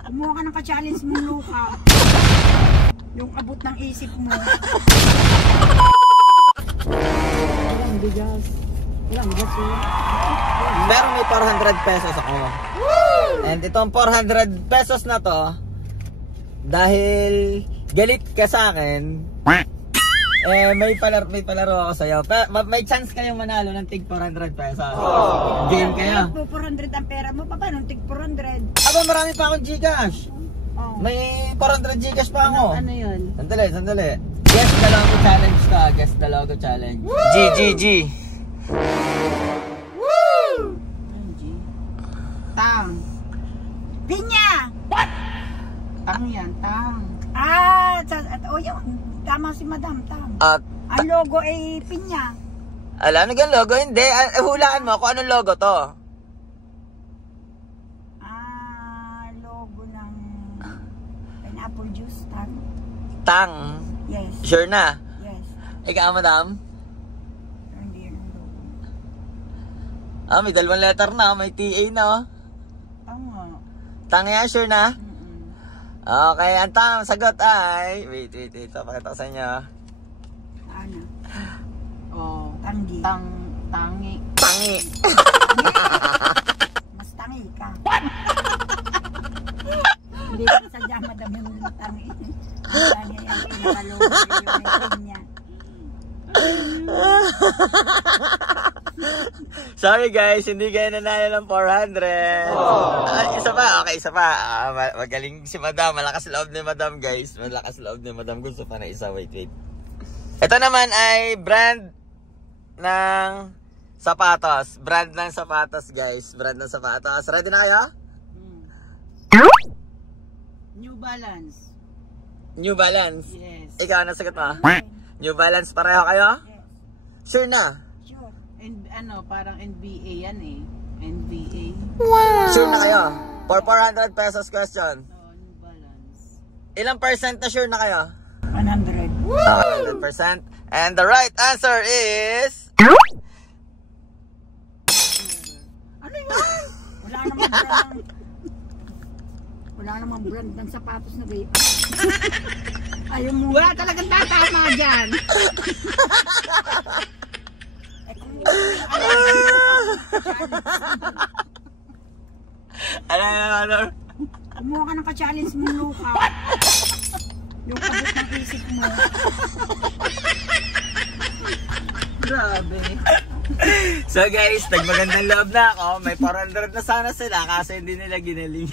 Kumuha ka ng ka-challenge mo, Luka. Yung abot ng isip mo. Ilang bigas. Ilang gaso. Pero may 400 pesos ako. And itong 400 pesos na to, dahil galit ka sa akin, may palaro ako sa'yo. May chance kayong manalo ng tig 400 pesos. Game kayo. 400 ang pera mo, paano tig 400? Aba, marami pa akong Gcash. May 400 Gcash pa ako. Ano yun? Sandali. Guess the logo challenge ka. Guess the logo challenge. G. Tang. Pinya! What? Tang yan, tang. Yung tama si Madam, tama. At Ang logo ay pinya. ala, ano yung logo? Hindi. Hulaan mo kung anong logo to. Logo ng pineapple juice, tang. Tang. Yes. Sure na? Yes. Ikaw, madam? Hindi yung logo. May 2 letter na. May TA na, oh. Tama. Tang yan, sure na? Okay, ang tamang sagot ay... Wait. Pakita ko sa inyo. Ano? Oh, Tanggi. tangi. Tangi. Mas tangi ka. Hindi ka sadya, Madam, yung tangi. Tangi yung pinakalogo yung pinya. Sorry guys, hindi kayo nanalo ng 400. Isa pa. Magaling si Madam. Malakas loob ni Madam, guys. Malakas loob ni Madam. Gusto pa na isa. Wait. Ito naman ay brand ng sapatos. Brand ng sapatos, guys. Brand ng sapatos. Ready na kayo? New Balance. New Balance. Yes. Ikaw, ano sagot mo? New Balance, pareho kayo? Yes. Sure na? Sure. And parang NBA yan eh. NBA. Sure na kayo? For 400 pesos question. So, New Balance. Ilang percent na sure na kayo? 100. 100%. And the right answer is... Ano yan? Wala namang brand ng sapatos na gayon. Ayaw mo. Wala talagang tatama dyan. Ano? Kumuha ka ng ka-challenge mo, Luka. Yung abot ng isip mo. Grabe. So guys, nagmagandang loob na ako. May 400 na sana sila kasi hindi nila ginaling.